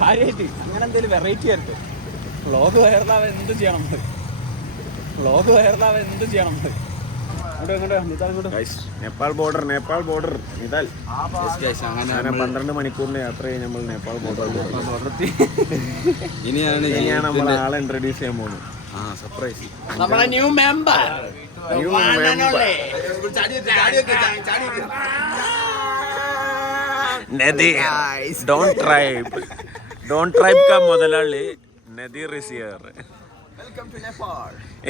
കാര്യമായിട്ട് അങ്ങനെ എന്തെങ്കിലും വെറൈറ്റി ആയിട്ട് വ്ളോഗ് വൈറലാവാൻ എന്ത് ചെയ്യണം നേപ്പാൾ ബോർഡർ നിതാൽ അങ്ങനെ 12 മണിക്കൂറിന്റെ യാത്ര കഴിഞ്ഞ് നമ്മൾ നേപ്പാൾ ബോർഡർ ഇനിയാണ് നമ്മൾ ആളെ ഇൻട്രൊഡ്യൂസ് ചെയ്യാൻ പോകുന്നത്. സർപ്രൈസ് നമ്മുടെ ന്യൂ മെമ്പർ ഡോണ്ട് ട്രൈബ് കാ മുതലാളി നദീർ ഇസ് ഹിയർ.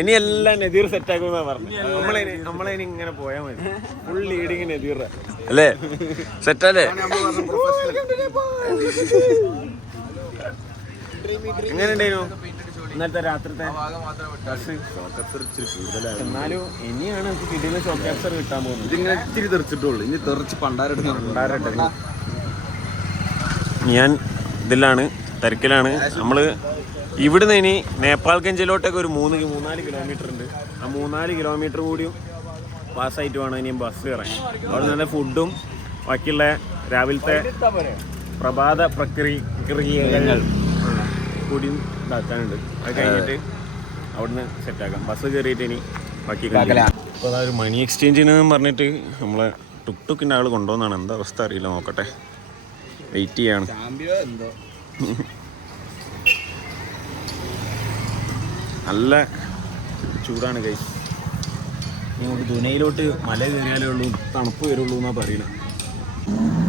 ഇനി എല്ലാം നദീർ സെറ്റ് ആക്കുമെന്നാ പറഞ്ഞു. നമ്മളതിന് ഇങ്ങനെ പോയാൽ മതി. ഫുൾ ലീഡിങ് നദീർ അല്ലേ? സെറ്റല്ലേ? എങ്ങനെ ഉണ്ടായിരുന്നു ഇന്നത്തെ രാത്രിത്തെ? എന്നാലും ഇനിയാണ് നമുക്ക് കിട്ടിയ ഷോക്ക് ക്യാപ്ചർ കിട്ടാൻ പോകുന്നത്. ഇതിങ്ങനെ ഇത്തിരി തെറിച്ചിട്ടുള്ളൂ. ഇനി തെറിച്ച് പണ്ടാരട്ടെ. ഞാൻ ഇതിലാണ് തിരക്കിലാണ്. നമ്മള് ഇവിടുന്ന് ഇനി നേപ്പാൾഗഞ്ചിലോട്ടൊക്കെ ഒരു 3-4 കിലോമീറ്റർ ഉണ്ട്. ആ 3-4 കിലോമീറ്റർ കൂടിയും പാസ്സായിട്ട് വേണം ഇനിയും ബസ് കയറാൻ. അവിടെ നല്ല ഫുഡും ബാക്കിയുള്ള രാവിലത്തെ പ്രഭാത പ്രക്രിയകൾ കൂടിയും ഇതാക്കാനുണ്ട്. അത് കഴിഞ്ഞിട്ട് അവിടുന്ന് സെറ്റാക്കാം. ബസ് കയറിയിട്ട് ഇനി ബാക്കി അപ്പോൾ അതൊരു മണി എക്സ്ചേഞ്ചിന് പറഞ്ഞിട്ട് നമ്മളെ ടുക്ടുക്കിൻ്റെ ആൾ കൊണ്ടുപോകുന്നതാണ്. എന്താ അവസ്ഥ അറിയില്ല, നോക്കട്ടെ. വെയിറ്റ് ചെയ്യാണ്. നല്ല ചൂടാണ് കൈ. നമുക്ക് ദുനയിലോട്ട് മല കയറിയാലേ ഉള്ളൂ തണുപ്പ് വരുള്ളൂ എന്നാ പറയുന്നത്.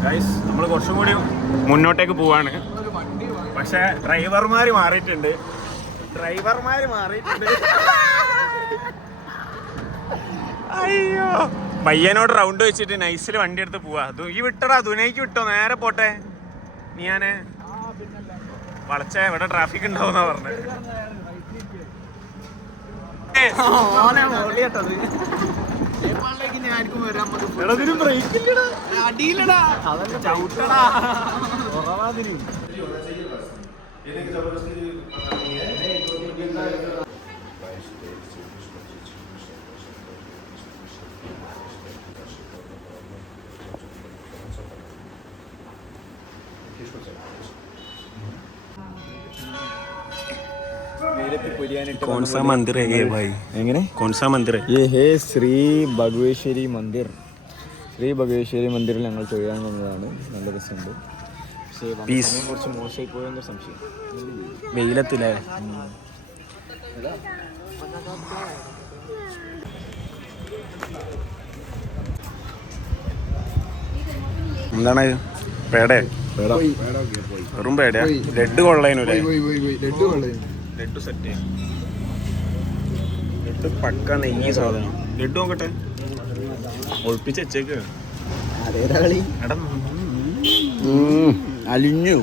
ഗൈസ് നമ്മൾ കുറച്ചും കൂടി മുന്നോട്ടേക്ക് പോവാണ്. പക്ഷെ ഡ്രൈവർമാർ മാറിയിട്ടുണ്ട്. അയ്യോ, പയ്യനോട് റൗണ്ട് വെച്ചിട്ട് നൈസിൽ വണ്ടി എടുത്ത് പോവാ. ഈ വിട്ടടാ, ദുനൈക്ക് വിട്ടോ, നേരെ പോട്ടെ. ഞാന് വളച്ച ഇവിടെ ട്രാഫിക് ഉണ്ടാവുന്നാ പറഞ്ഞത്. कौन सा मंदिर है ये भाई? कौन सा मंदिर है ये? है ശ്രീ ഭഗവേശ്വരി മന്ദിർ. ശ്രീ ഭഗവേശ്വരി മന്ദിറിൽ ഞങ്ങൾ തൊഴാൻ വന്നതാണ്. നല്ല രസമുണ്ട്. പക്ഷേ കുറച്ച് മോശമായി പോയെന്നൊരു സംശയം. വെയിലത്തില്ലേ? എന്താണ് പേട? വെറും പേടയാ? ലഡ്ഡു കൊള്ളേനൂല്ലേ? ലഡ്ഡു സെറ്റ്. ലഡ്ഡു പക്ക നെയ്യ് സാധനം. ലഡ്ഡു നോക്കട്ടെ, ഒളിപ്പിച്ച് വെച്ചേക്ക്. അലിഞ്ഞു.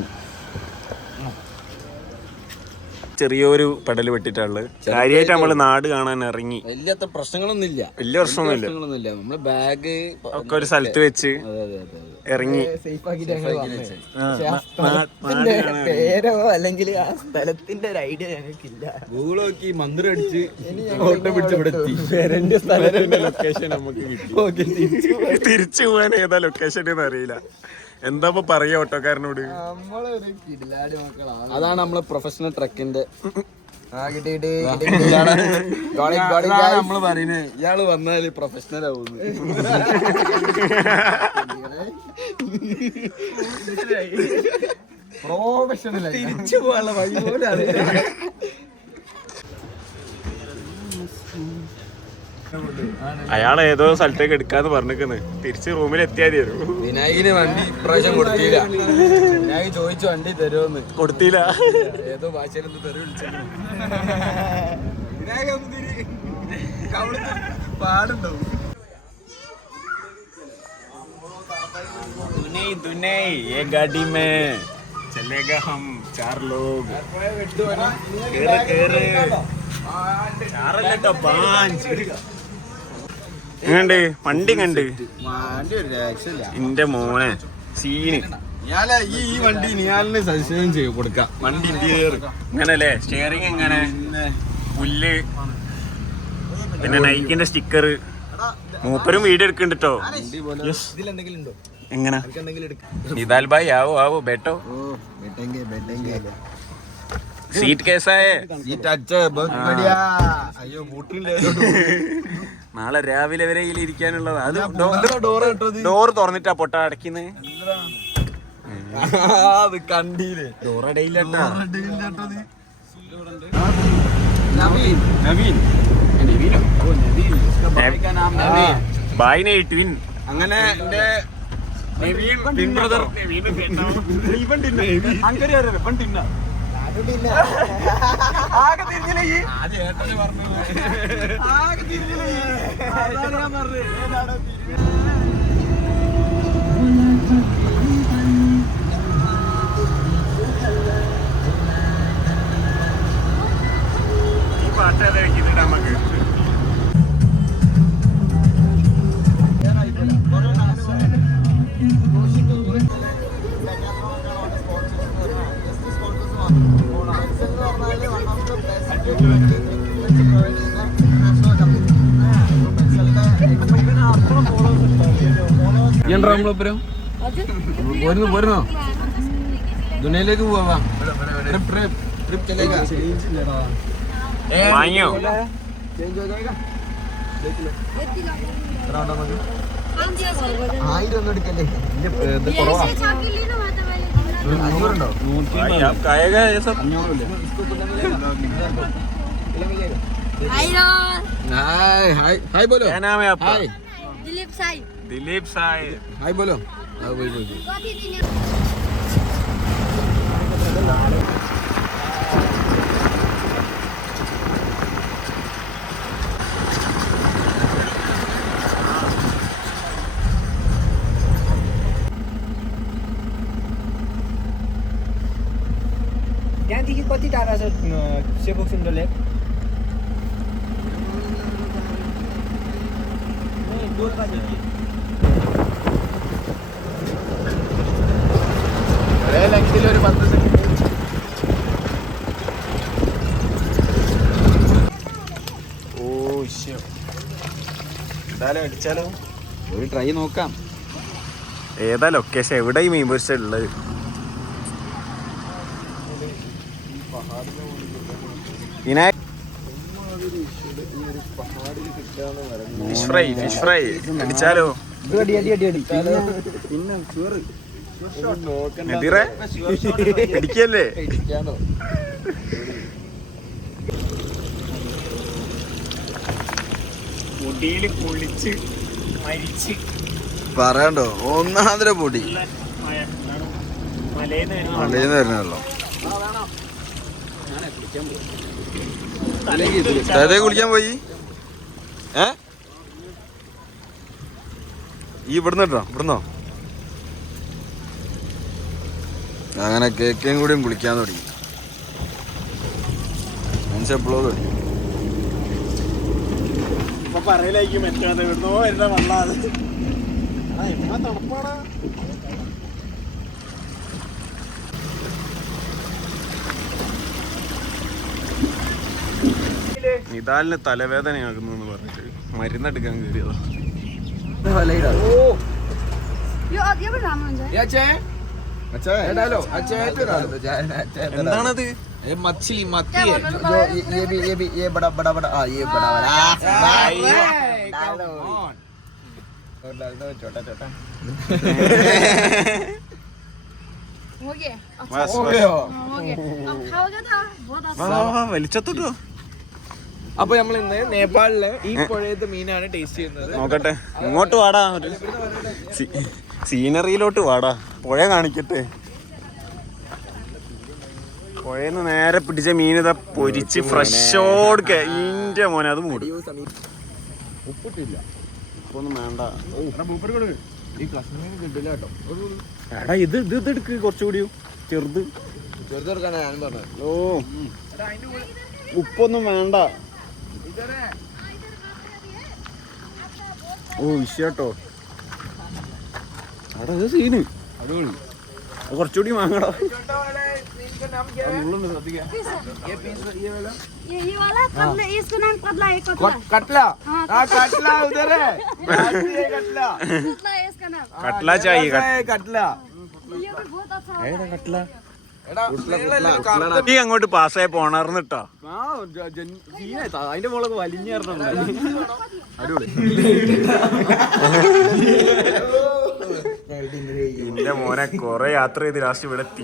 ചെറിയൊരു പെടൽ വെട്ടിട്ടുള്ളത്. കാര്യമായിട്ട് നമ്മള് നാട് കാണാൻ ഇറങ്ങി. വലിയ പ്രശ്നങ്ങളൊന്നുമില്ല. വലിയ പ്രശ്നമൊന്നുമില്ല. നമ്മള് ബാഗ് ഒക്കെ ഒരു സ്ഥലത്ത് വെച്ച് ഇറങ്ങി. പേരോ അല്ലെങ്കിൽ ആ സ്ഥലത്തിന്റെ ഒരു ഐഡിയ ഞങ്ങൾക്കില്ല. ഗൂഗിൾ നോക്കി മന്ത്രം അടിച്ച് ഓട്ടോ പിടിച്ച് ഇവിടെ എത്തി. സ്ഥലത്തിന്റെ ലൊക്കേഷൻ നമുക്ക് കിട്ടി. തിരിച്ചു പോകാൻ ഏതാ ലൊക്കേഷൻ എന്ന് അറിയില്ല. എന്താ പറയാ ഓട്ടോക്കാരനോട്? അതാണ് നമ്മളെ പ്രൊഫഷണൽ ട്രക്കിന്റെ നമ്മള് പറയുന്നത്. ഇയാള് വന്നാല് പ്രൊഫഷണൽ ആവുന്നു. പ്രൊഫഷണൽ തിരിച്ചു പോകാനുള്ള വഴി പോലും അറിയില്ല. അയാൾ ഏതോ സ്ഥലത്തേക്ക് എടുക്കാന്ന് പറഞ്ഞിരിക്കുന്നു. തിരിച്ച് റൂമിൽ എത്തിയാൽ തരും. വിനായികിന് വണ്ടി ഇപ്രാവശ്യം കൊടുത്തില്ല. വിനായക് ചോദിച്ചു വണ്ടി തരുമോന്ന്. കൊടുത്തില്ല. ഏതോ ഭാഷയിലൊന്ന് തെറി വിളിച്ചു. പാടുണ്ടോ? ये गाड़ी में चलेगा हम 4 लोग. എങ്ങണ്ട് വണ്ടി കണ്ട് എന്റെ മോനെ സീന്. ഈ വണ്ടി നിയാലിന് സജഷൻ ചെയ്ത് കൊടുക്കാം. വണ്ടി ഇന്റീരിയർ ഇങ്ങനല്ലേ? സ്റ്റിയറിംഗ് എങ്ങനെ? പുല്ല്, പിന്നെ നൈക്കിന്റെ സ്റ്റിക്കർ. മൂപ്പരും വീഡിയോ എടുക്കണ്ട് കേട്ടോ. എങ്ങനെ നിദാൽ ഭായ് ആവോ ആവോ ബേട്ടോ സീറ്റ് കേസായേ നാളെ രാവിലെ വരെ ഇരിക്കാനുള്ളത്. അത് ഡോറ് തുറന്നിട്ടാ പൊട്ട അടയ്ക്കുന്നത്. കണ്ടീല്ലേ ഡോറടയില്ലട്ടാ. ഭായ് ട്വിൻ. അങ്ങനെ എന്റെ ട്വിൻ ബ്രദർ ആകെ തിരിഞ്ഞില്ലേ ഈ പാട്ടല്ലേ വെക്കുന്നുണ്ട് നമുക്ക്. പോരുന്നോ ദുനിയയിലേക്ക് പോവാ. വാങ്ങിയോ? 1000 ഒന്നും എടുക്കല്ലേ. അഞ്ഞൂറുണ്ടോ? हाय बोलो. क्या नाम है आपका? दिलीप साई. दिलीप साई. हाय बोलो. त्यहाँदेखि कति टाढा छ सेभोक सुन्दर लेक? അടിച്ചാലോ? ഒരു ട്രൈ നോക്കാം. ഏതാ ലൊക്കേഷൻ? എവിടെ ഈ മീൻ പൊരിച്ച ഉള്ളത്? Fish fry അടിച്ചാലോ? പിടിക്കല്ലേ? പൊടിയില് കുളിച്ച് മരിച്ച് പറയണ്ടോ? ഒന്നാമത്തെ പൊടി മലയിന്ന് വരുന്നല്ലോ. കുളിക്കാൻ പോയി ഈ ഇവിടുന്നോ അങ്ങനെ കേക്കേം കൂടിയും കുളിക്കാൻ തുടങ്ങി. എപ്പോഴോ തുടങ്ങി. ഇപ്പൊ പറയലായിരിക്കും എത്താതെ ഇവിടുന്നോ വരുന്ന വള്ളാത് തണുപ്പാണ്. നിദാലിന് തലവേദനയാകുന്നു എന്ന് പറഞ്ഞിട്ട് മരുന്നെടുക്കാൻ കയറിയതാ. എന്താണത്? मछली छोटा छोटा വലിച്ചത്തോട്ടോ. അപ്പൊ നമ്മൾ ഇന്ന് നേപ്പാളിലെ ഈ പുഴയത്തെ മീനാണ് ടേസ്റ്റ് ചെയ്യുന്നത്. നോക്കട്ടെ, ഇങ്ങോട്ട് വാടാ, സീനറിയിലോട്ട് വാടാ, പുഴ കാണിക്കട്ടെ. പുഴന്ന് നേരെ പിടിച്ച മീൻ ഇതാ പൊരിച്ച് ഫ്രഷോട് ഇന്റെ മോനെ അത് മൂടി. ഉപ്പിട്ടില്ല, ഉപ്പൊന്നും വേണ്ട. ഈ കഷ്ണം കിട്ടില്ല കേട്ടോ. എടാ ഇത് എടുക്ക് കുറച്ചുകൂടി ചെറുത് ചെറുതെടുക്കാനാ ഞാൻ പറഞ്ഞത്. ഓ ഉപ്പൊന്നും വേണ്ട. ഓ വിഷയട്ടോ. എടാ ഇത് സീന് അടിപൊളി. കുറച്ചുകൂടി വാങ്ങടാ. इसका नाम क्या है? ये पीस ये वाला ये वाला कटला, इसका नाम कटला है, कटला। कटला। हाँ, हाँ कटला उधर है। ये कटला। कटला है इसका नाम। कटला चाहिए, कैसा है कटला? ये भी बहुत अच्छा होता है। എടാ നിങ്ങളെല്ലാം കറുത്ത നീ അങ്ങോട്ട് പാസ്സായി പോണാർന്നിട്ടാ. അതിന്റെ മുളക് വലിഞ്ഞേറണം. എന്റെ മോനെ കൊറേ യാത്ര ചെയ്ത് ലാസ്റ്റ് ഇവിടെ എത്തി.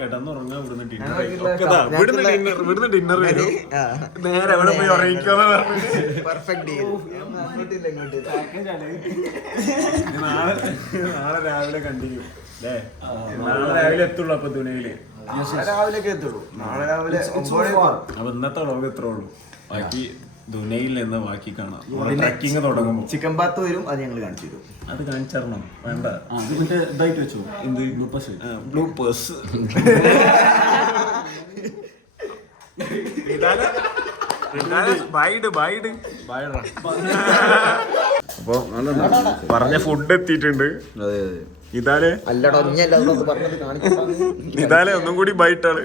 കിടന്നുറങ്ങാൻ ഇവിടുന്ന് ഡിന്നർ വരും. നേരെ എവിടെ പോയി ഉറങ്ങിക്കോന്ന് പറഞ്ഞിട്ട് നാളെ രാവിലെ കണ്ടിന്യൂ അല്ലേ? നാളെ രാവിലെ എത്തുള്ളൂ അപ്പൊ തുണിയില്. രാവിലെ എത്തുള്ളൂ. നാളെ രാവിലെ അപ്പൊ ഇന്നത്തെ വ്ളോഗ് എത്ര ഉള്ളൂ. ബാക്കി ദുനയിൽ നിന്ന് ബാക്കി കാണാം. ട്രക്കിങ് തുടങ്ങുമ്പോ ചിക്കൻ ബാത്ത് വരും, അത് ഞങ്ങൾ കാണിച്ചു തരും. അത് കാണിച്ചരണം. വേണ്ട ഇതായിട്ട് വെച്ചു ബ്ലൂപ്പേഴ്സ്. അപ്പൊ പറഞ്ഞ ഫുഡ് എത്തിയിട്ടുണ്ട്. ഇതാലേ ഇതാലേ ഒന്നും കൂടി ബൈറ്റാണ്.